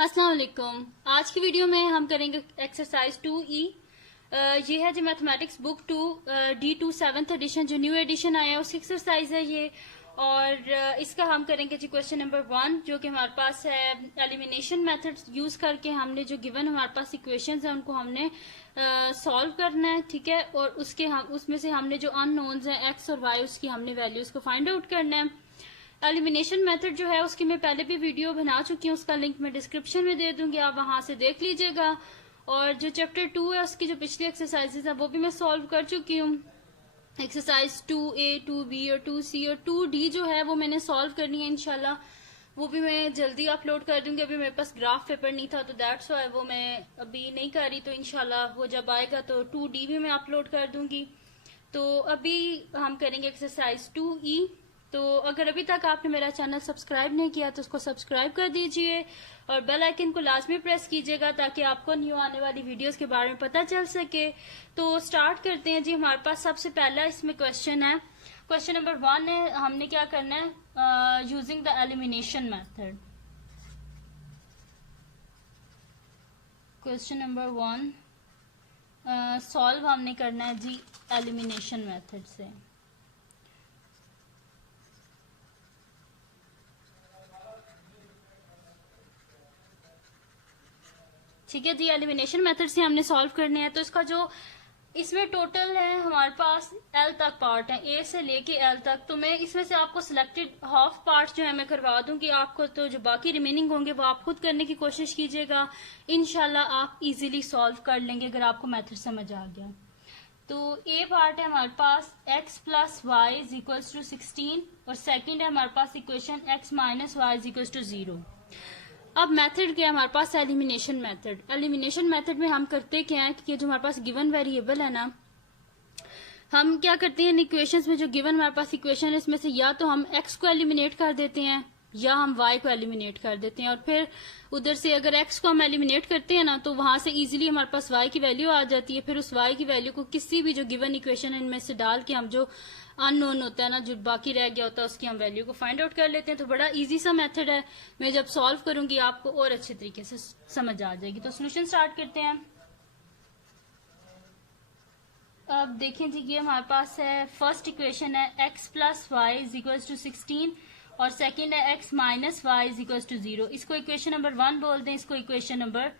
अस्सलाम वालेकुम। आज की वीडियो में हम करेंगे एक्सरसाइज 2E। ये है जो mathematics book 2 D2 7th edition जो न्यू एडिशन आया है उसकी एक्सरसाइज है ये। और इसका हम करेंगे जी क्वेश्चन नंबर 1 जो कि हमारे पास है एलिमिनेशन मेथड यूज करके हमने जो गिवन हमारे पास इक्वेशंस है उनको हमने सॉल्व करना है, ठीक है। और उसमें से हमने जो अननोन्स हैं एक्स और वाई उसकी हमने वैल्यूज को फाइंड आउट करना है। एलिमिनेशन मेथड जो है उसकी मैं पहले भी वीडियो बना चुकी हूँ, उसका लिंक मैं डिस्क्रिप्शन में दे दूंगी, आप वहां से देख लीजिएगा। और जो चैप्टर 2 है उसकी जो पिछली एक्सरसाइजेस है वो भी मैं सॉल्व कर चुकी हूँ। एक्सरसाइज 2A 2B और 2C और 2D जो है वो मैंने सॉल्व करनी है इंशाल्लाह। वो भी मैं जल्दी अपलोड कर दूंगी। अभी मेरे पास ग्राफ पेपर नहीं था तो दैट्स व्हाई वो मैं अभी नहीं कर रही, तो इंशाल्लाह वो जब आएगा तो 2D भी मैं अपलोड कर दूंगी। तो अभी हम करेंगे एक्सरसाइज 2E। तो अगर अभी तक आपने मेरा चैनल सब्सक्राइब नहीं किया तो उसको सब्सक्राइब कर दीजिए और बेल आइकन को लाजमी प्रेस कीजिएगा ताकि आपको न्यू आने वाली वीडियोस के बारे में पता चल सके। तो स्टार्ट करते हैं जी। हमारे पास सबसे पहला इसमें क्वेश्चन है, क्वेश्चन नंबर 1 है। हमने क्या करना है, using the elimination method. Question number 1 solve हमने करना है जी एलिमिनेशन मेथड से। ठीक है जी, एलिमिनेशन मेथड से हमने सॉल्व करने हैं। तो इसका जो इसमें टोटल है हमारे पास एल तक पार्ट है, ए से लेके एल तक। तो मैं इसमें से आपको सिलेक्टेड हाफ पार्ट जो है मैं करवा दूंगी आपको, तो जो बाकी रिमेनिंग होंगे वो आप खुद करने की कोशिश कीजिएगा। इनशाला आप इजीली सॉल्व कर लेंगे अगर आपको मेथड समझ आ गया। तो ए पार्ट है हमारे पास x plus y is equals to 16 और सेकंड है हमारे पास equation x minus y is equals to 0। अब मेथड क्या है हमारे पास, एलिमिनेशन मेथड। एलिमिनेशन मेथड में हम करते क्या है कि जो हमारे पास गिवन वेरिएबल है ना, हम क्या करते हैं इन इक्वेशंस में जो गिवन हमारे पास इक्वेशन है इसमें से या तो हम x को एलिमिनेट कर देते हैं या हम y को एलिमिनेट कर देते हैं। और फिर उधर से अगर x को हम एलिमिनेट करते हैं ना तो वहां से इजीली हमारे पास y की वैल्यू आ जाती है। फिर उस y की वैल्यू को किसी भी जो गिवन इक्वेशन है इनमें से डाल के हम जो अननोन होता है ना, जो बाकी रह गया होता है, उसकी हम वैल्यू को फाइंड आउट कर लेते हैं। तो बड़ा इजी सा मेथड है, मैं जब सॉल्व करूंगी आपको और अच्छे तरीके से समझ आ जाएगी। तो सोल्यूशन स्टार्ट करते हैं। अब देखें जी, ये हमारे पास है फर्स्ट इक्वेशन है x plus y is equal to 16 और सेकेंड है x minus y is equal to 0। इसको इक्वेशन नंबर 1 बोल दें, इसको इक्वेशन नंबर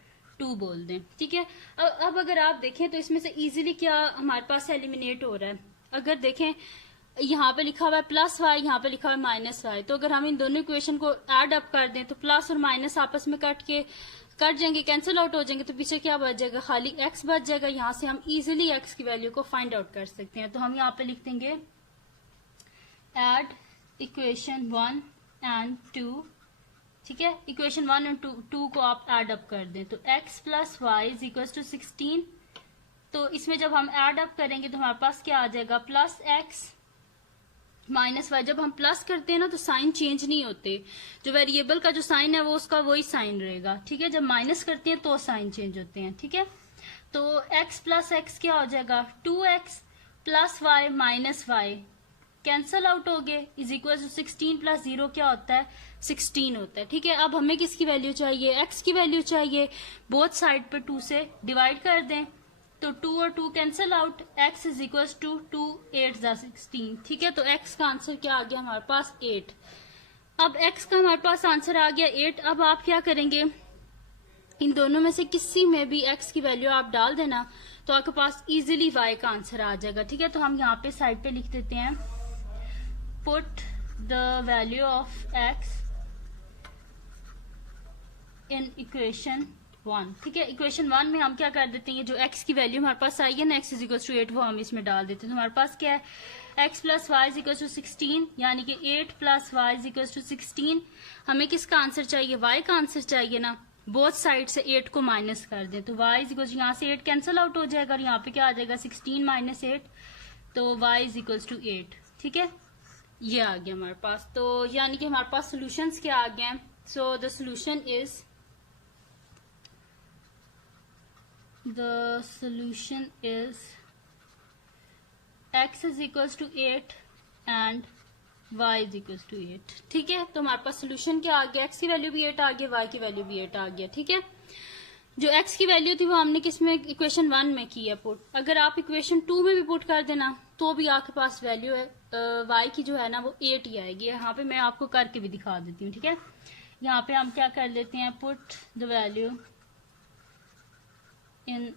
2 बोल दें, ठीक है। अब अगर आप देखें तो इसमें से इजीली क्या हमारे पास एलिमिनेट हो रहा है। अगर देखें यहाँ पे लिखा हुआ है प्लस वाई, यहाँ पे लिखा हुआ है माइनस वाई। तो अगर हम इन दोनों इक्वेशन को ऐड अप कर दें तो प्लस और माइनस आपस में कट जाएंगे, कैंसिल आउट हो जाएंगे। तो पीछे क्या बच जाएगा, खाली x बच जाएगा। यहाँ से हम इजीली x की वैल्यू को फाइंड आउट कर सकते हैं। तो हम यहाँ पे लिख देंगे एड इक्वेशन 1 एंड 2, ठीक है। इक्वेशन 1 और 2 को आप एड अप कर दें तो x plus y is equal to 16। तो इसमें जब हम एड अप करेंगे तो हमारे पास क्या आ जाएगा, प्लस x माइनस वाई। जब हम प्लस करते हैं ना तो साइन चेंज नहीं होते, जो वेरिएबल का जो साइन है वो उसका वही साइन रहेगा, ठीक है। जब माइनस करते हैं तो साइन चेंज होते हैं, ठीक है। तो x प्लस एक्स क्या हो जाएगा, 2x plus y minus y cancel out हो गए इज इक्वल टू 16 प्लस 0 क्या होता है, 16 होता है, ठीक है। अब हमें किसकी वैल्यू चाहिए, x की वैल्यू चाहिए। बोथ साइड पे 2 से डिवाइड कर दें तो 2 और 2 cancel out, x is equal to 2 8 16, ठीक है। तो x का आंसर क्या आ गया हमारे पास 8। अब x का हमारे पास आंसर आ गया 8। अब आप क्या करेंगे, इन दोनों में से किसी में भी x की वैल्यू आप डाल देना तो आपके पास इजीली y का आंसर आ जाएगा, ठीक है। तो हम यहाँ पे साइड पे लिख देते हैं put the value of x in equation 1, ठीक है। इक्वेशन 1 में हम क्या कर देते हैं, जो x की वैल्यू हमारे पास आई है ना, x इज इक्वल टू 8, वो हम इसमें डाल देते हैं। तो हमारे पास क्या है, x plus y is equal to 16 यानी कि 8 plus y is equal to 16। हमें किसका आंसर चाहिए, y का आंसर चाहिए ना। बोथ साइड से 8 को माइनस कर दें तो y इज इक्वल टू, यहाँ से 8 कैंसिल आउट हो जाएगा और यहाँ पे क्या आ जाएगा 16 माइनस 8, तो y इज इक्वल टू 8, ठीक है। ये आ गया हमारे पास। तो यानी कि हमारे पास सोल्यूशंस क्या आ गए। So the solution is x is equals to 8 and y is equal to 8। ठीक है, तो हमारे पास सोल्यूशन क्या आ गया, x की वैल्यू भी 8 आ गया, y की वैल्यू भी 8 आ गया। ठीक है, जो x की वैल्यू थी वो हमने किसमें, इक्वेशन 1 में की है पुट। अगर आप इक्वेशन 2 में भी पुट कर देना तो भी आपके पास वैल्यू है y की जो है ना वो 8 ही आएगी। यहाँ पे मैं आपको करके भी दिखा देती हूँ। ठीक है, यहाँ पे हम क्या कर लेते हैं, put the value in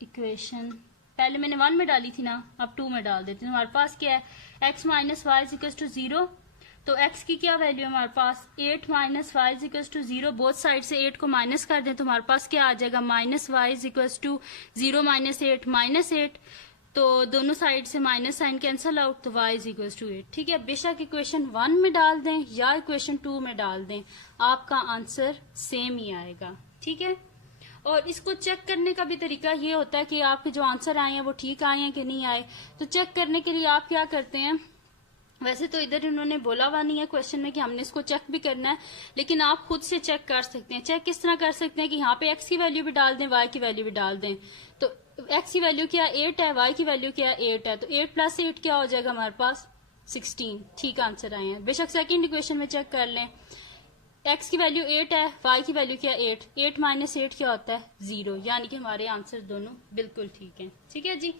equation, पहले मैंने 1 में डाली थी ना, अब 2 में डाल देती हूँ। हमारे पास क्या है, x minus y is equal to 0, तो x की क्या वैल्यू है हमारे पास, 8 minus y is equal to 0। Both side से 8 को माइनस कर दें तो हमारे पास क्या आ जाएगा, minus y is equal to 0 minus 8 minus 8, तो दोनों साइड से माइनस साइन कैंसल आउट, तो y इज इक्वल टू 8। ठीक है, बेशक इक्वेशन 1 में डाल दें या इक्वेशन 2 में डाल दें, आपका आंसर सेम ही आएगा। ठीक है, और इसको चेक करने का भी तरीका ये होता है कि आपके जो आंसर आए हैं वो ठीक आए हैं कि नहीं आए। तो चेक करने के लिए आप क्या करते हैं, वैसे तो इधर इन्होंने बोला हुआ नहीं है क्वेश्चन में कि हमने इसको चेक भी करना है, लेकिन आप खुद से चेक कर सकते हैं। चेक किस तरह कर सकते हैं कि यहाँ पे x की वैल्यू भी डाल दें, y की वैल्यू भी डाल दें। तो x की वैल्यू क्या 8 है, y की वैल्यू क्या 8 है, तो 8 प्लस 8 क्या हो जाएगा हमारे पास 16। ठीक आंसर आए हैं। बेशक सेकेंड इक्वेशन में चेक कर लें, x की वैल्यू 8 है, y की वैल्यू क्या 8, 8 माइनस 8 क्या होता है 0, यानी कि हमारे आंसर दोनों बिल्कुल ठीक हैं। ठीक है जी,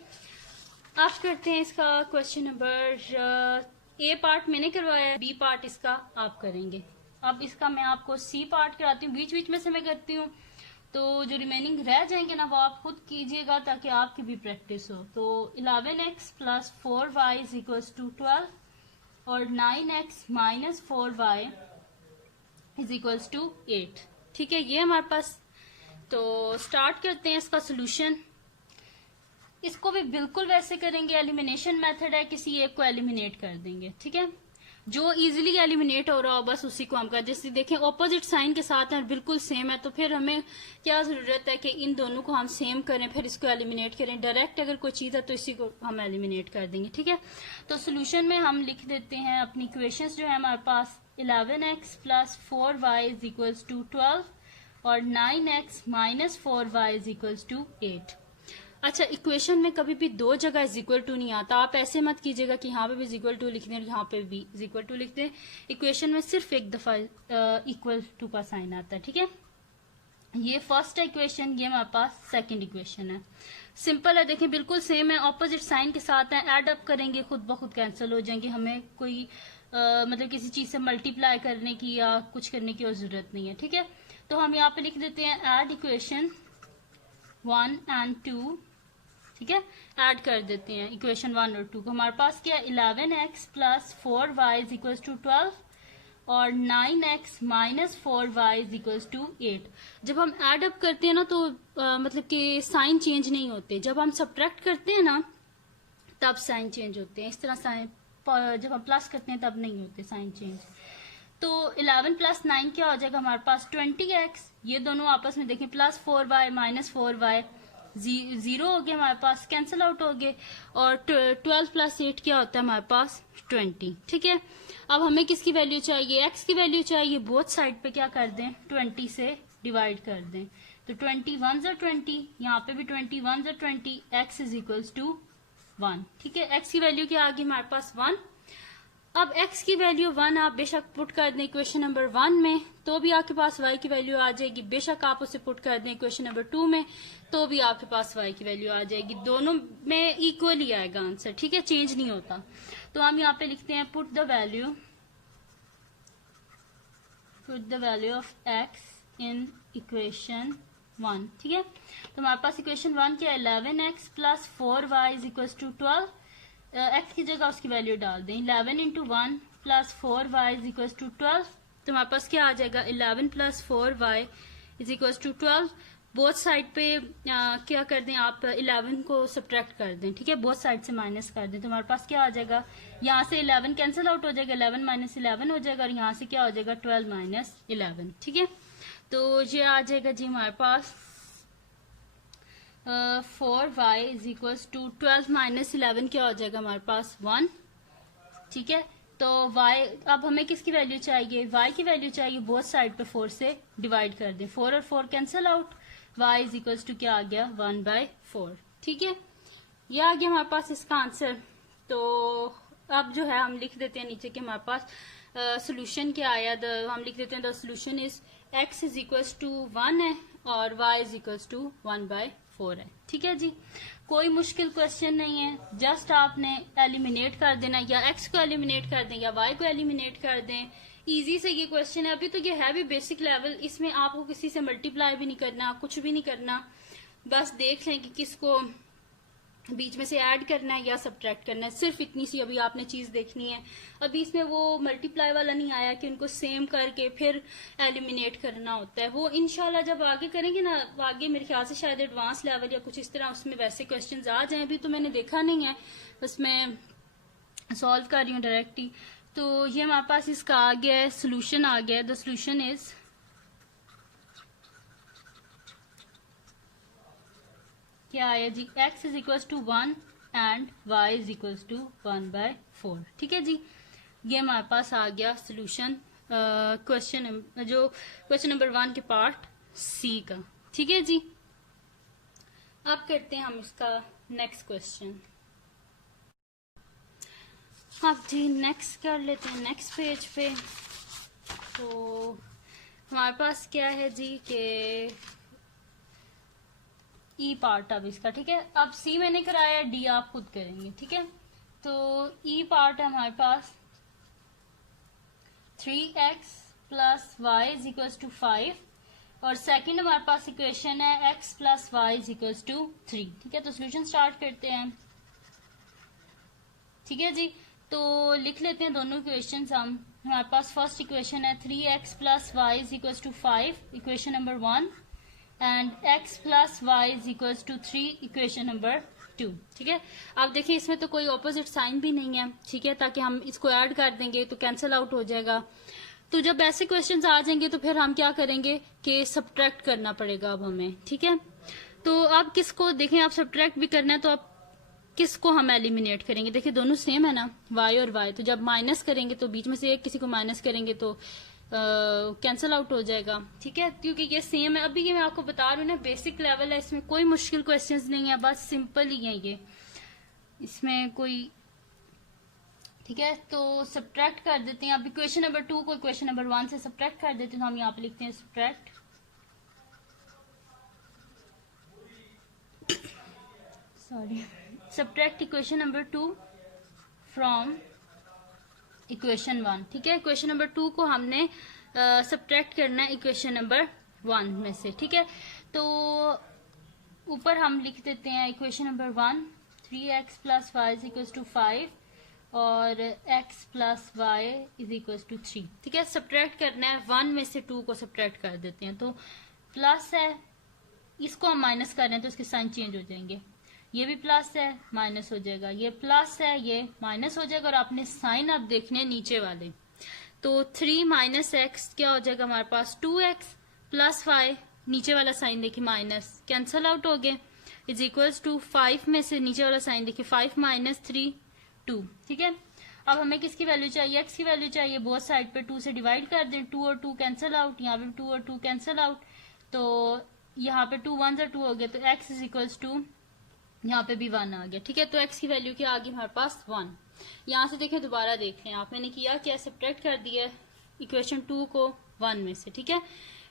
आप करते हैं इसका क्वेश्चन नंबर, ए पार्ट मैंने करवाया है, बी पार्ट इसका आप करेंगे। अब इसका मैं आपको सी पार्ट कराती हूँ, बीच बीच में से मैं करती हूँ, तो जो रिमेनिंग रह जाएंगे ना वो आप खुद कीजिएगा ताकि आपकी भी प्रैक्टिस हो। तो 11x plus 4y is equal to 12 और 9x minus 4y is equals to 8। ठीक है, ये हमारे पास, तो स्टार्ट करते हैं इसका सोल्यूशन। इसको भी बिल्कुल वैसे करेंगे, एलिमिनेशन मेथड है, किसी एक को एलिमिनेट कर देंगे। ठीक है, जो इजीली एलिमिनेट हो रहा हो बस उसी को हम कर, जैसे देखें ऑपोजिट साइन के साथ है, बिल्कुल सेम है, तो फिर हमें क्या जरूरत है कि इन दोनों को हम सेम करें फिर इसको एलिमिनेट करें। डायरेक्ट अगर कोई चीज है तो इसी को हम एलिमिनेट कर देंगे। ठीक है, तो सोल्यूशन में हम लिख देते हैं अपनी इक्वेशंस जो है हमारे पास, 11x plus 4y is equals to 12 और 9x minus 4y is equals to 8। अच्छा, इक्वेशन में कभी भी दो जगह इज इक्वल टू नहीं आता। आप ऐसे मत कीजिएगा कि यहाँ पे भी इज इक्वल टू लिख दें और यहाँ पे भी इज इक्वल टू लिख दें। इक्वेशन में सिर्फ एक दफा इक्वल टू का साइन आता है। ठीक है, ये फर्स्ट है इक्वेशन, ये हमारे पास सेकंड इक्वेशन है। सिंपल है, देखें बिल्कुल सेम है, ऑपोजिट साइन के साथ है, एड अप करेंगे खुद ब खुद कैंसिल हो जाएंगे, हमें कोई मतलब किसी चीज से मल्टीप्लाई करने की या कुछ करने की और जरूरत नहीं है। ठीक है, तो हम यहाँ पे लिख देते हैं एड इक्वेशन 1 एंड 2। ठीक है, ऐड कर देते हैं इक्वेशन 1 और 2 को। हमारे पास क्या है, 11x plus 4y is equal to 12 और 9x minus 4y is equal to 8। जब हम ऐड अप करते हैं ना तो मतलब कि साइन चेंज नहीं होते, जब हम सब्ट्रैक्ट करते हैं ना तब साइन चेंज होते हैं। इस तरह साइन जब हम प्लस करते हैं तब नहीं होते साइन चेंज। तो 11 प्लस 9 क्या हो जाएगा हमारे पास 20x, ये दोनों आपस में देखें, प्लस 4y माइनस 4y 0 हो गया हमारे पास, कैंसिल आउट हो गए, और 12 प्लस 8 क्या होता है हमारे पास 20। ठीक है, अब हमें किसकी वैल्यू चाहिए, x की वैल्यू चाहिए। बोथ साइड पे क्या कर दें, 20 से डिवाइड कर दें, तो 21 ज़ा 20, यहाँ पे भी 21 ज़ा 20, x इज इक्वल्स टू 1। ठीक है, x की वैल्यू क्या आ गई हमारे पास 1। अब x की वैल्यू 1 आप बेशक पुट कर दें इक्वेशन नंबर 1 में तो भी आपके पास y की वैल्यू आ जाएगी, बेशक आप उसे पुट कर दें इक्वेशन नंबर 2 में तो भी आपके पास y की वैल्यू आ जाएगी। दोनों में इक्वल ही आएगा आंसर। ठीक है, चेंज नहीं होता। तो हम यहाँ पे लिखते हैं put the value of x in equation 1। ठीक है, तो हमारे पास इक्वेशन 1 क्या है, 11x plus 4y is equal to 12, x की जगह उसकी वैल्यू डाल दें, 11 into 1 plus 4y is equal to 12, तो हमारे पास क्या आ जाएगा 11 plus 4y is equal to 12। Both side पे क्या कर दें आप, 11 को सब्ट्रैक्ट कर दें। ठीक है, बोथ साइड से माइनस कर दें, तो हमारे पास क्या आ जाएगा, यहाँ से 11 कैंसिल आउट हो जाएगा, 11 माइनस 11 हो जाएगा, और यहाँ से क्या हो जाएगा 12 माइनस 11। ठीक है, तो ये आ जाएगा जी हमारे पास 4y is equal to 12 minus 11 क्या हो जाएगा हमारे पास 1। ठीक है, तो y, अब हमें किसकी वैल्यू चाहिए, y की वैल्यू चाहिए, बोथ साइड पे 4 से डिवाइड कर दें, 4 और 4 cancel out, y is equal to क्या आ गया 1/4। ठीक है, ये आ गया हमारे पास इसका आंसर। तो अब जो है हम लिख देते हैं नीचे कि हमारे पास सोल्यूशन क्या आया, हम लिख देते हैं the solution is x is equals to 1 है और y इज इक्वल्स टू 1/4 है। ठीक है जी, कोई मुश्किल क्वेश्चन नहीं है, जस्ट आपने एलिमिनेट कर देना, या x को एलिमिनेट कर दें या y को एलिमिनेट कर दें। इजी से ये क्वेश्चन है, अभी तो ये है भी बेसिक लेवल, इसमें आपको किसी से मल्टीप्लाई भी नहीं करना, कुछ भी नहीं करना, बस देख लें कि किसको बीच में से ऐड करना है या सब्ट्रैक्ट करना है, सिर्फ इतनी सी अभी आपने चीज देखनी है। अभी इसमें वो मल्टीप्लाई वाला नहीं आया कि उनको सेम करके फिर एलिमिनेट करना होता है, वो इंशाल्लाह जब आगे करेंगे ना, आगे मेरे ख्याल से शायद एडवांस लेवल या कुछ इस तरह उसमें वैसे क्वेश्चंस आ जाएं। अभी तो मैंने देखा नहीं है, बस मैं सॉल्व कर रही हूँ डायरेक्टली। तो ये हमारे पास इसका आ गया है, सोल्यूशन आ गया है। द सोल्यूशन इज क्या आया जी, x is equal to 1 and y is equal to 1/4। ठीक है जी, ये हमारे पास आ गया सोल्यूशन क्वेश्चन, जो क्वेश्चन नंबर 1 के पार्ट सी का। ठीक है जी, अब करते हैं हम इसका नेक्स्ट क्वेश्चन। अब जी नेक्स्ट कर लेते हैं नेक्स्ट पेज पे। तो हमारे पास क्या है जी कि ई पार्ट अब इसका। ठीक है, अब सी मैंने कराया, डी आप खुद करेंगे। ठीक है, तो ई पार्ट है हमारे पास 3x plus y is equal to 5 और सेकंड हमारे पास इक्वेशन है x plus y is equal to 3। ठीक है, तो सोल्यूशन स्टार्ट करते हैं। ठीक है जी, तो लिख लेते हैं दोनों इक्वेशन हम। हमारे पास फर्स्ट इक्वेशन है 3x plus y is equal to 5, equation number 1, and x plus y is equal to 3, equation number 2। ठीक है, अब देखिए इसमें तो कोई ऑपोजिट साइन भी नहीं है। ठीक है, ताकि हम इसको ऐड कर देंगे तो कैंसिल आउट हो जाएगा। तो जब ऐसे क्वेश्चंस आ जाएंगे तो फिर हम क्या करेंगे कि सब्ट्रैक्ट करना पड़ेगा अब हमें। ठीक है, तो आप किसको देखें, आप सब्ट्रैक्ट भी करना है तो आप किसको हम एलिमिनेट करेंगे। देखिए दोनों सेम है ना, y और y, तो जब माइनस करेंगे तो बीच में से एक किसी को माइनस करेंगे तो कैंसिल आउट हो जाएगा। ठीक है, क्योंकि ये सेम है। अभी ये मैं आपको बता रही हूँ ना, बेसिक लेवल है, इसमें कोई मुश्किल क्वेश्चंस नहीं है, बस सिंपल ही है ये, इसमें कोई। ठीक है, तो सब्ट्रैक्ट कर देते हैं। अब इक्वेशन नंबर 2 को इक्वेशन नंबर 1 से सब्ट्रैक्ट कर देते हैं, तो हम यहाँ पे लिखते हैं subtract, sorry, subtract equation number 2 from equation 1। ठीक है, इक्वेशन नंबर 2 को हमने सब्ट्रैक्ट करना है इक्वेशन नंबर 1 में से। ठीक है, तो ऊपर हम लिख देते हैं equation number 1, 3x plus y is equal to 5 और x plus y is equal to 3। ठीक है, सब्ट्रैक्ट करना है, 1 में से 2 को सब्ट्रैक्ट कर देते हैं। तो प्लस है, इसको हम माइनस कर रहे हैं तो इसके साइन चेंज हो जाएंगे, ये भी प्लस है माइनस हो जाएगा, ये प्लस है ये माइनस हो जाएगा, और आपने साइन आप देखने नीचे वाले। तो 3 माइनस एक्स क्या हो जाएगा हमारे पास 2x प्लस वाई, नीचे वाला साइन देखिए माइनस, कैंसल आउट हो गए, इज इक्वल्स टू 5 में से नीचे वाला साइन देखिए 5 माइनस 3 2। ठीक है, अब हमें किसकी वैल्यू चाहिए, x की वैल्यू चाहिए, बोथ साइड पे 2 से डिवाइड कर दें, 2 और 2 कैंसल आउट, यहाँ पे 2 और 2 कैंसल आउट, तो यहाँ पे 2 1 2 हो गया, तो x इज इक्वल्स टू यहाँ पे भी 1 आ गया। ठीक है, तो x की वैल्यू क्या आ गई हमारे पास 1। यहाँ से देखें, दोबारा देख लें आप, मैंने किया क्या, सब्ट्रैक्ट कर दिया इक्वेशन 2 को 1 में से। ठीक है,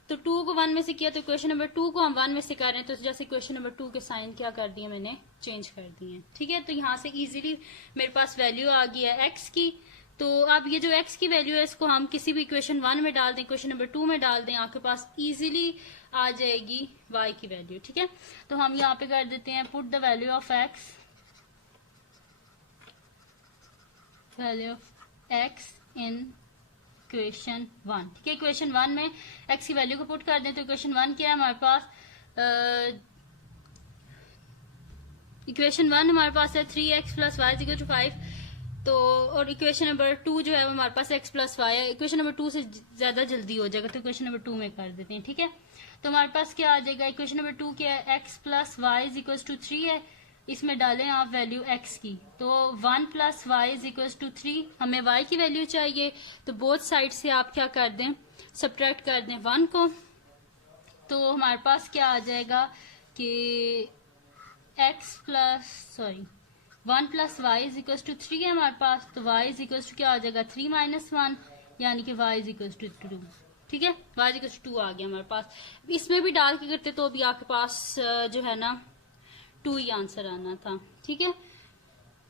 तो 2 को 1 में से किया तो इक्वेशन नंबर 2 को हम 1 में से कर रहे हैं, तो जैसे इक्वेशन नंबर 2 के साइन क्या कर दिए मैंने, चेंज कर दिए। ठीक है, तो यहाँ से इजीली मेरे पास वैल्यू आ गई है x की। तो अब ये जो x की वैल्यू है इसको हम किसी भी इक्वेशन 1 में डाल दें, इक्वेशन नंबर 2 में डाल दें, आपके पास इजीली आ जाएगी y की वैल्यू। ठीक है, तो हम यहाँ पे कर देते हैं put the value of x, value of x in equation 1। ठीक है, इक्वेशन 1 में x की वैल्यू को पुट कर दें, तो इक्वेशन 1 क्या है हमारे पास, इक्वेशन 1 हमारे पास है 3x plus Y equal to 5, तो और इक्वेशन नंबर 2 जो है वो हमारे पास x प्लस वाई है, इक्वेशन नंबर 2 से ज्यादा जल्दी हो जाएगा, तो इक्वेशन नंबर 2 में कर देते हैं। ठीक है, तो हमारे पास क्या आ जाएगा, इक्वेशन नंबर 2 क्या है, x plus y is equal to 3 है, इसमें डालें आप वैल्यू x की, तो 1 plus y is equal to 3, हमें y की वैल्यू चाहिए, तो बोथ साइड से आप क्या कर दें, सब्ट्रैक्ट कर दें 1 को, तो हमारे पास क्या आ जाएगा कि x plus 1 plus y is equal to 3 है हमारे पास, तो y इज इक्वल टू क्या आ जाएगा 3 माइनस 1, यानी कि y इज इक्वल टू 2। ठीक है, y इज इक्वल टू 2 आ गया हमारे पास। इसमें भी डाल के करते तो अभी आपके पास जो है ना 2 ही आंसर आना था। ठीक है,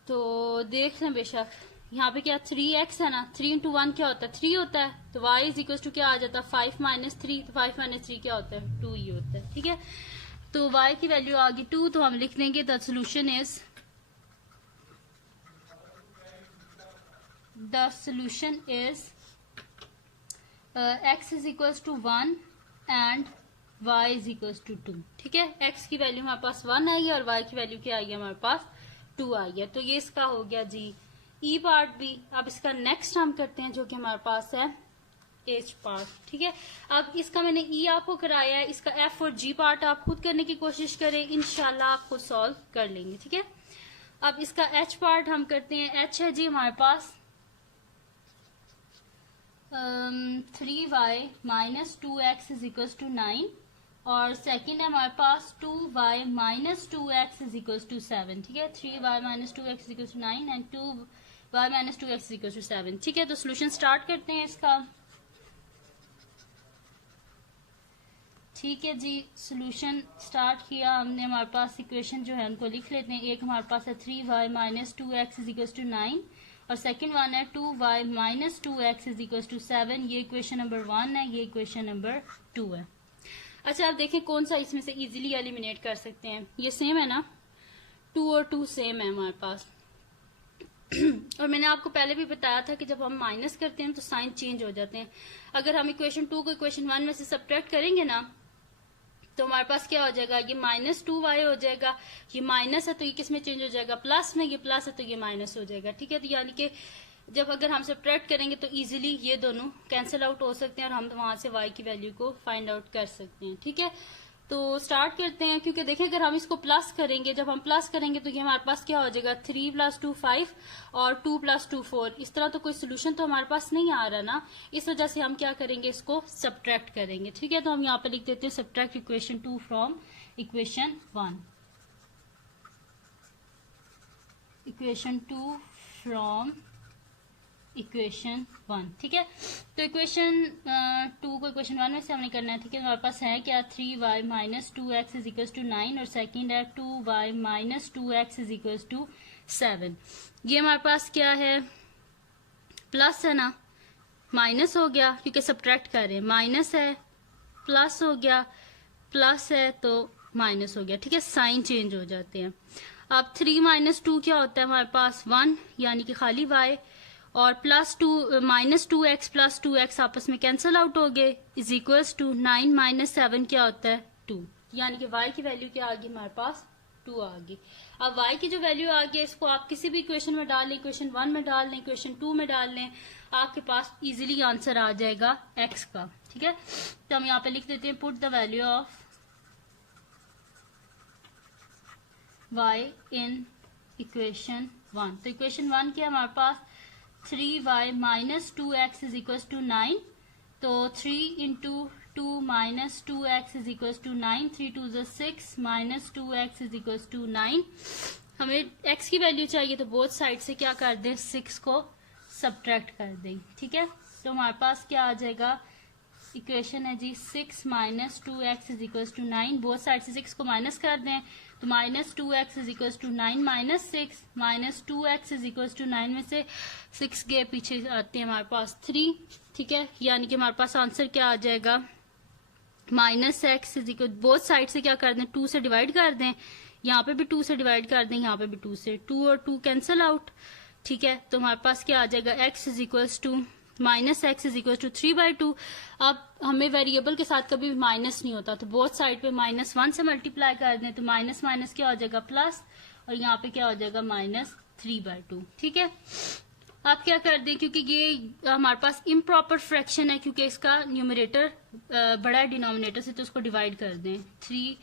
तो देख लें बेशक यहाँ पे क्या 3x है ना, 3 इंटू 1 क्या होता है 3 होता है, तो y इज इक्वल टू क्या आ जाता है 5 माइनस 3, तो 5 माइनस 3 क्या होता है 2 ही होता है। ठीक है, तो y की वैल्यू आ गई 2, तो हम लिख देंगे the solution is x is equal to 1 and y is equal to 2। ठीक है, x की वैल्यू हमारे पास 1 आई है और y की वैल्यू क्या आई है हमारे पास 2 आई है। तो ये इसका हो गया जी ई पार्ट भी। अब इसका नेक्स्ट हम करते हैं जो कि हमारे पास है एच पार्ट। ठीक है, अब इसका मैंने ई आपको कराया है, इसका एफ और जी पार्ट आप खुद करने की कोशिश करें, इंशाल्लाह आप खुद सॉल्व कर लेंगे। ठीक है, अब इसका एच पार्ट हम करते हैं। एच है जी हमारे पास 3y minus 2x is equal to 9 और सेकंड है हमारे पास 2y minus 2x is equal to 7। ठीक है, 3y minus 2x is equal to 9 and 2y minus 2x is equal to 7। ठीक है, तो सोल्यूशन स्टार्ट करते हैं इसका। ठीक है जी, सोल्यूशन स्टार्ट किया हमने। हमारे पास इक्वेशन जो है उनको लिख लेते हैं। एक हमारे पास है 3y minus 2x is equal to 9 और सेकंड वन है 2y minus 2x is equal to 7। ये इक्वेशन नंबर 1 है, ये इक्वेशन नंबर 2 है। अच्छा, आप देखें कौन सा इसमें से इजीली एलिमिनेट कर सकते हैं। ये सेम है ना, 2 और 2 सेम है हमारे पास। और मैंने आपको पहले भी बताया था कि जब हम माइनस करते हैं तो साइन चेंज हो जाते हैं। अगर हम इक्वेशन 2 को इक्वेशन 1 में से सब्ट्रैक्ट करेंगे ना तो हमारे पास क्या हो जाएगा, ये माइनस 2y हो जाएगा। ये माइनस है तो ये किस में चेंज हो जाएगा प्लस में, ये प्लस है तो ये माइनस हो जाएगा। ठीक है, तो यानी कि जब अगर हम सब्ट्रैक्ट करेंगे तो इजीली ये दोनों कैंसिल आउट हो सकते हैं और हम वहां से y की वैल्यू को फाइंड आउट कर सकते हैं। ठीक है, तो स्टार्ट करते हैं। क्योंकि देखिए अगर हम इसको प्लस करेंगे, जब हम प्लस करेंगे तो ये हमारे पास क्या हो जाएगा 3 प्लस 2 5 और 2 प्लस 2 4। इस तरह तो कोई सोल्यूशन तो हमारे पास नहीं आ रहा ना, इस वजह से हम क्या करेंगे, इसको सब्ट्रैक्ट करेंगे। ठीक है, तो हम यहाँ पे लिख देते हैं subtract equation 2 from equation 1। Equation 2 from equation 1। ठीक है, तो इक्वेशन 2 को इक्वेशन 1 में से हमने करना है। ठीक है, हमारे पास है क्या 3y minus 2x is equal to 9 और सेकंड है 2y minus 2x is equal to 7। ये हमारे पास क्या है, प्लस है ना, माइनस हो गया क्योंकि सब्ट्रैक्ट कर रहे हैं, माइनस है प्लस हो गया, प्लस है तो माइनस हो गया। ठीक है, साइन चेंज हो जाते हैं। अब 3 माइनस 2 क्या होता है हमारे पास 1, यानी कि खाली y, और plus 2 minus 2x plus 2x आपस में कैंसिल आउट हो गए, इज इक्वल्स टू 9 माइनस 7 क्या होता है 2, यानी कि y की वैल्यू क्या आ गई हमारे पास 2 आ गई। अब y की जो वैल्यू आ गई इसको आप किसी भी इक्वेशन में डाल लें, इक्वेशन 1 में डाल लें, इक्वेशन 2 में डाल लें, आपके पास इजीली आंसर आ जाएगा x का। ठीक है, तो हम यहाँ पे लिख देते हैं put the value of y in equation 1। तो इक्वेशन 1 क्या हमारे पास 3y minus 2x is equal to 9, तो 3 into 2 minus 2x is equal to 9, 3 2 ज़ 6 minus 2x is equal to 9। हमें x की वैल्यू चाहिए तो बोथ साइड से क्या कर दें 6 को सब्ट्रैक्ट कर दें। ठीक है, तो हमारे पास क्या आ जाएगा, इक्वेशन है जी 6 minus 2x is equal to 9, both side से 6 को माइनस कर दें तो minus 2x is equal to 9 minus 6 minus 2x is equal to 9 में से 6 के पीछे आते हैं हमारे पास 3। ठीक है, यानी कि हमारे पास आंसर क्या आ जाएगा minus x is equal, both side से क्या कर दें 2 से डिवाइड कर दें, यहाँ पे भी 2 से डिवाइड कर दें, यहाँ पे भी 2 से, 2 और 2 कैंसिल आउट। ठीक है, तो हमारे पास क्या आ जाएगा x is equal to minus x is equal to 3/2। अब हमें वेरिएबल के साथ कभी भी माइनस नहीं होता तो बोथ साइड पे -1 से मल्टीप्लाई कर दें तो माइनस माइनस क्या हो जाएगा प्लस, और यहाँ पे क्या हो जाएगा -3/2। ठीक है, आप क्या कर दें, क्योंकि ये हमारे पास इम्प्रॉपर फ्रैक्शन है, क्योंकि इसका न्यूमरेटर बड़ा है डिनोमिनेटर से, तो उसको डिवाइड कर दें। 3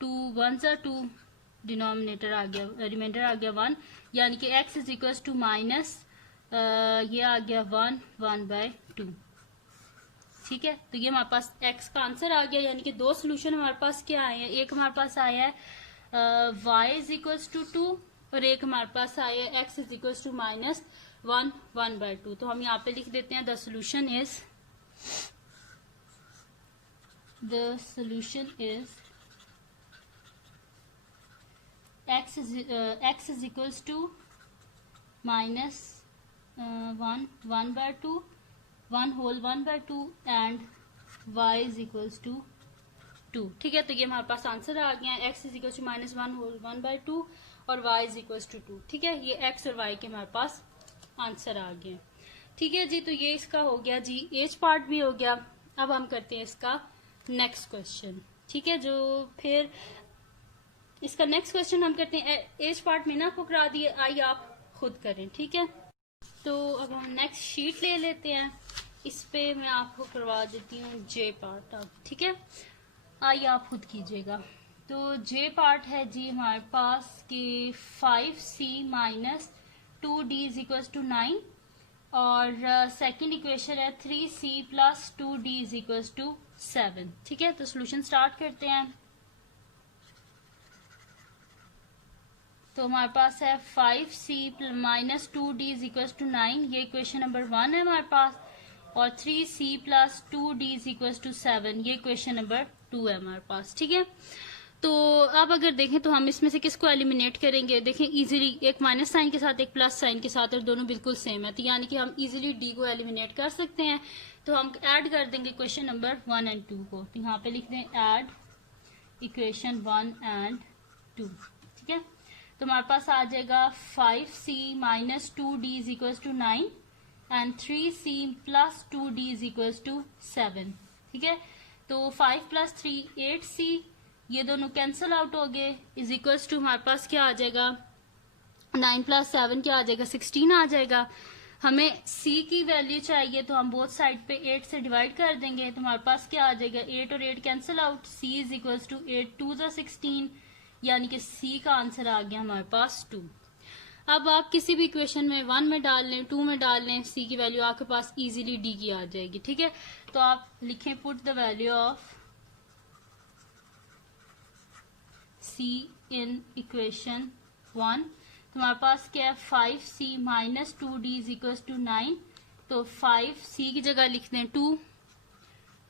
2 1 सा 2, डिनोमिनेटर आ गया, रिमाइंडर आ गया 1, यानी कि x is equal to minus ये आ गया 1/2। ठीक है, तो ये हमारे पास x का आंसर आ गया, यानी कि दो सोल्यूशन हमारे पास क्या आए हैं, एक हमारे पास आया है y इज इक्वल टू 2 और एक हमारे पास आया x इज इक्वल टू -1 1/2। तो हम यहाँ पे लिख देते हैं the solution is x is equals to minus 1/2 1 whole 1/2 and y is equals to 2। ठीक है, तो ये हमारे पास आंसर आ गया है, x is equals to -1 whole 1/2 और y is equals to 2। ठीक है, ये x और y के हमारे पास आंसर आ गए। ठीक है जी, तो ये इसका हो गया जी, एज पार्ट भी हो गया। अब हम करते हैं इसका नेक्स्ट क्वेश्चन। ठीक है, जो फिर इसका नेक्स्ट क्वेश्चन हम करते हैं, एज पार्ट में ना आपको करा दिए, आइए आप खुद करें। ठीक है, तो अब हम नेक्स्ट शीट ले लेते हैं, इस पे मैं आपको करवा देती हूँ जे पार्ट अब। ठीक है, आइए आप खुद कीजिएगा। तो जे पार्ट है जी हमारे पास कि 5c minus 2d is equal to 9 और सेकेंड इक्वेशन है 3c plus 2d is equal to 7। ठीक है, तो सोल्यूशन स्टार्ट करते हैं। तो हमारे पास है 5c minus 2d is equal to 9, ये इक्वेशन नंबर 1 है हमारे पास, और 3c plus 2d is equal to 7, ये इक्वेशन नंबर 2 है हमारे पास। ठीक है, तो अब अगर देखें तो हम इसमें से किसको एलिमिनेट करेंगे। देखें इजीली, एक माइनस साइन के साथ एक प्लस साइन के साथ, और दोनों बिल्कुल सेम है, तो यानी कि हम इजीली डी को एलिमिनेट कर सकते हैं। तो हम ऐड कर देंगे इक्वेशन नंबर 1 एंड 2 को, तो यहाँ पे लिख दें ऐड इक्वेशन 1 एंड 2। ठीक है, तो हमारे पास आ जाएगा 5c minus 2d is equal to 9 and 3c plus 2d is equal to 7। ठीक है, तो 5 प्लस 3 8c, ये दोनों कैंसिल आउट हो गए, इज इक्वल्स टू हमारे पास क्या आ जाएगा, 9 प्लस 7 क्या आ जाएगा, 16 आ जाएगा। हमें c की वैल्यू चाहिए, तो हम बोथ साइड पे 8 से डिवाइड कर देंगे, तो हमारे पास क्या आ जाएगा, 8 और 8 cancel out, c is equals to 8 2 16, यानी कि c का आंसर आ गया हमारे पास 2। अब आप किसी भी इक्वेशन में 1 में डाल लें, 2 में डाल लें, c की वैल्यू आपके पास इजीली d की आ जाएगी। ठीक है, तो आप लिखें put the value of c in equation 1। तो हमारे पास क्या है, 5c minus 2d is equal to 9, तो 5c की जगह लिख दें 2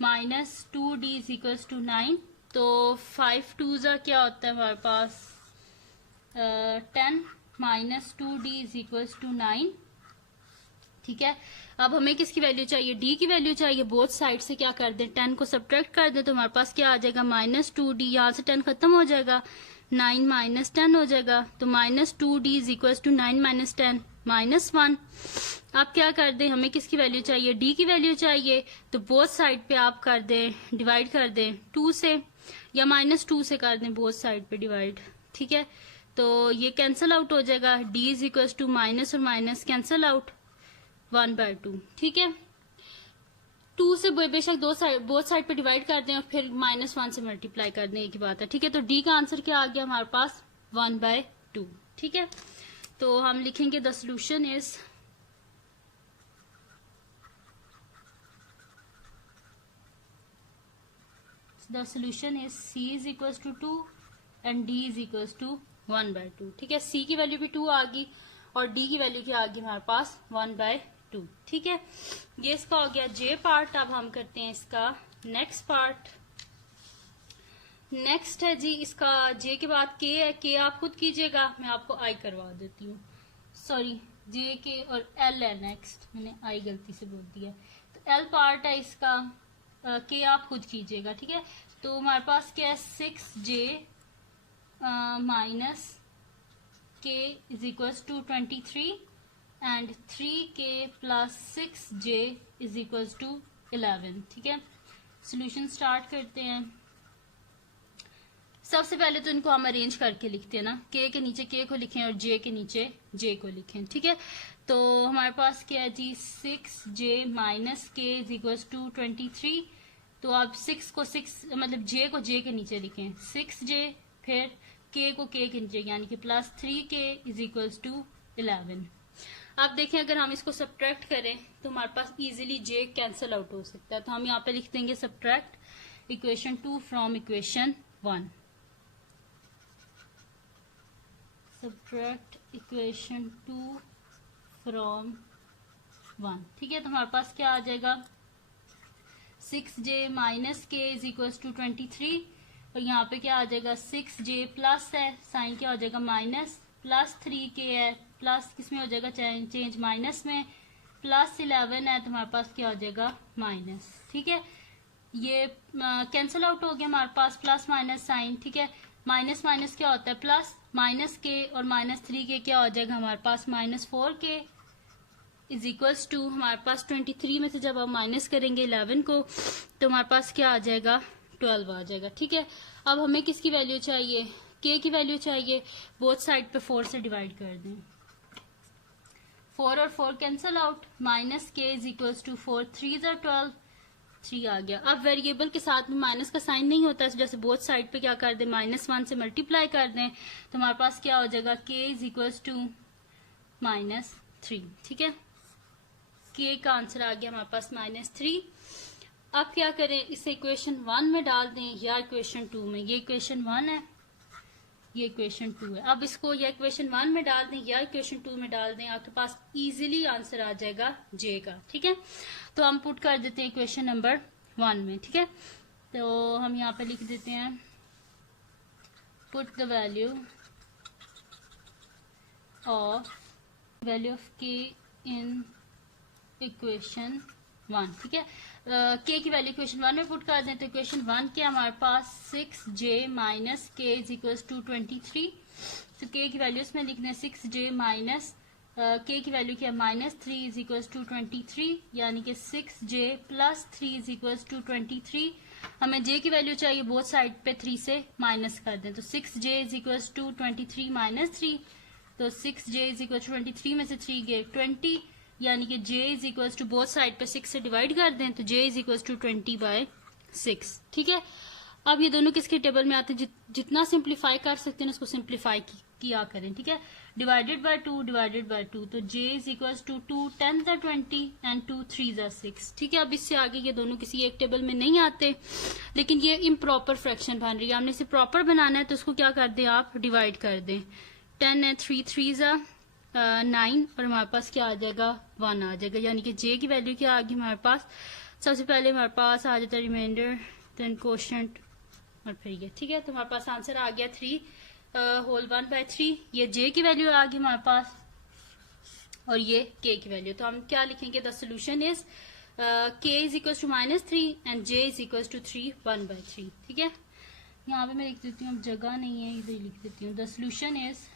minus 2d is equal to 9, तो 5 2 क्या होता है हमारे पास 10 minus 2d is equal to 9। ठीक है, अब हमें किसकी वैल्यू चाहिए, d की वैल्यू चाहिए। बोथ साइड से क्या कर दें, 10 को सब्ट्रैक्ट कर दें, तो हमारे पास क्या आ जाएगा, माइनस 2d, यहाँ से 10 खत्म हो जाएगा, 9 माइनस 10 हो जाएगा, तो minus 2d is equal to 9 minus 10 minus 1। आप क्या कर दें, हमें किसकी वैल्यू चाहिए, d की वैल्यू चाहिए, तो बोथ साइड पे आप कर दें, डिवाइड कर दें 2 से, या माइनस 2 से कर दें बोथ साइड पे डिवाइड। ठीक है, तो ये कैंसिल आउट हो जाएगा, d is equal to minus और माइनस कैंसिल आउट 1/2। ठीक है, 2 से बेशक बोथ साइड पे डिवाइड कर दें और फिर -1 से मल्टीप्लाई कर दें, एक ही बात है। ठीक है, तो d का आंसर क्या आ गया हमारे पास 1/2। ठीक है, तो हम लिखेंगे the solution is c is equal to 2 and d is equal to 1/2। ठीक है, c की वैल्यू भी 2 आ गई और d की वैल्यू क्या आ गई हमारे पास 1/2। ठीक है, ये इसका हो गया जे पार्ट। अब हम करते हैं इसका नेक्स्ट पार्ट। नेक्स्ट है जी इसका जे के बाद के है, के आप खुद कीजिएगा, मैं आपको आई करवा देती हूँ, सॉरी जे के और एल है नेक्स्ट, मैंने आई गलती से बोल दिया। तो एल पार्ट है इसका, के आप खुद कीजिएगा। ठीक है, तो हमारे पास क्या है 6j minus k is equal to 23 and 3k plus 6j is equal to 11। ठीक है, सोल्यूशन स्टार्ट करते हैं। सबसे पहले तो इनको हम अरेंज करके लिखते हैं ना, k के नीचे k को लिखें और j के नीचे j को लिखें। ठीक है, तो हमारे पास क्या है जी 6j minus k is equal to 23, तो आप 6 को 6 मतलब j को j के नीचे लिखें, 6j फिर k को k के नीचे, यानी कि plus 3k is equal to 11। अब देखें अगर हम इसको सब्ट्रैक्ट करें तो हमारे पास इजीली j कैंसिल आउट हो सकता है, तो हम यहाँ पे लिख देंगे subtract equation 2 from equation 1। Subtract equation 2 from 1। ठीक है, तो हमारे पास क्या आ जाएगा 6j minus k is equal to 23 और यहाँ पे क्या आ जाएगा 6j प्लस है, साइन क्या हो जाएगा माइनस, प्लस 3k है, प्लस किसमें हो जाएगा चेंज माइनस में, प्लस 11 है तो हमारे पास क्या हो जाएगा माइनस। ठीक है, ये कैंसिल आउट हो गया हमारे पास प्लस माइनस साइन। ठीक है, माइनस माइनस क्या होता है प्लस, माइनस के और माइनस 3k क्या हो जाएगा हमारे पास -4k इज इक्वल्स टू हमारे पास 23 में से जब हम माइनस करेंगे 11 को तो हमारे पास क्या आ जाएगा 12 आ जाएगा। ठीक है, अब हमें किसकी वैल्यू चाहिए, k की वैल्यू चाहिए, बोथ साइड पे 4 से डिवाइड कर दें, 4 और 4 cancel out, minus k is equals to 4 3 12, 3 आ गया। अब वेरिएबल के साथ में माइनस का साइन नहीं होता है, जैसे बोथ साइड पे क्या कर दें -1 से मल्टीप्लाई कर दें तो हमारे पास क्या हो जाएगा k इज इक्वल्स टू -3। ठीक है, k का आंसर आ गया हमारे पास -3। अब क्या करें, इसे इक्वेशन 1 में डाल दें या इक्वेशन 2 में, ये इक्वेशन 1 है ये इक्वेशन 2 है। अब इसको या इक्वेशन 1 में डाल दें या इक्वेशन 2 में डाल दें, आपके पास इजीली आंसर आ जाएगा j का। ठीक है, तो हम पुट कर देते हैं इक्वेशन नंबर 1 में। ठीक है, तो हम यहाँ पे लिख देते हैं put the value of k in equation 1। ठीक है, k की वैल्यू इक्वेशन 1 में पुट कर दें तो इक्वेशन 1 के हमारे पास 6j minus k is equals to 23, तो k की वैल्यू इसमें लिखने 6j माइनस k की वैल्यू क्या -3 इज इक्वल्स टू 23, यानी कि 6j plus 3 is equals to 23। हमें j की वैल्यू चाहिए, बोथ साइड पे 3 से माइनस कर दें तो 6j is equals to 23 minus 3, तो 6j इज इक्वल टू 23 में से 3 गए 20, यानी कि j is equals to both side पे 6 से डिवाइड कर दें तो j इज इक्वल्स टू 20/6। ठीक है, अब ये दोनों किसके टेबल में आते हैं, जितना सिंप्लीफाई कर सकते हैं उसको सिंप्लीफाई किया करें। ठीक है, डिवाइडेड बाय 2 तो j is equals to 2 10 20 and 2 3 6। ठीक है, अब इससे आगे ये दोनों किसी एक टेबल में नहीं आते, लेकिन ये इम्प्रॉपर फ्रैक्शन बन रही है, हमने इसे प्रॉपर बनाना है तो उसको क्या कर दें आप डिवाइड कर दें, 10 है 3 3 9 और हमारे पास क्या आ जाएगा 1 आ जाएगा, यानी कि j की वैल्यू क्या आ गई हमारे पास, सबसे पहले हमारे पास आ जाता है रिमाइंडर देन कोशेंट और फिर ये। ठीक है, तो हमारे पास आंसर आ गया 3 होल 1/3, ये j की वैल्यू आ गई हमारे पास और ये k की वैल्यू। तो हम क्या लिखेंगे, the solution is k is equals to -3 and j is equals to 3 1/3। ठीक है, यहाँ पे मैं लिख देती हूँ, अब जगह नहीं है इधर लिख देती हूँ, the solution is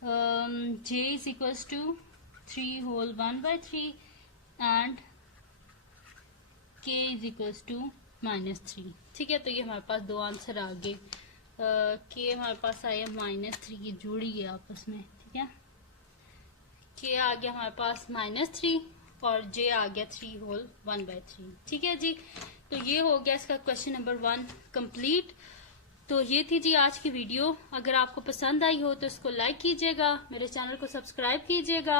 j is equals to 3 whole 1/3 and k is equals to -3। ठीक है, तो ये हमारे पास दो आंसर आ गए, k हमारे पास आया -3, ये जुड़ी है आपस में। ठीक है, k आ गया हमारे पास -3 और j आ गया 3 होल 1/3। ठीक है जी, तो ये हो गया इसका क्वेश्चन नंबर 1 कंप्लीट। तो ये थी जी आज की वीडियो, अगर आपको पसंद आई हो तो इसको लाइक कीजिएगा, मेरे चैनल को सब्सक्राइब कीजिएगा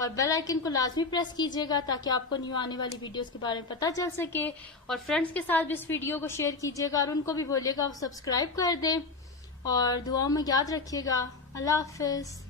और बेल आइकन को लाजमी प्रेस कीजिएगा ताकि आपको न्यू आने वाली वीडियोस के बारे में पता चल सके, और फ्रेंड्स के साथ भी इस वीडियो को शेयर कीजिएगा और उनको भी बोलिएगा वो सब्सक्राइब कर दें, और दुआओं में याद रखिएगा। अल्लाह हाफिज।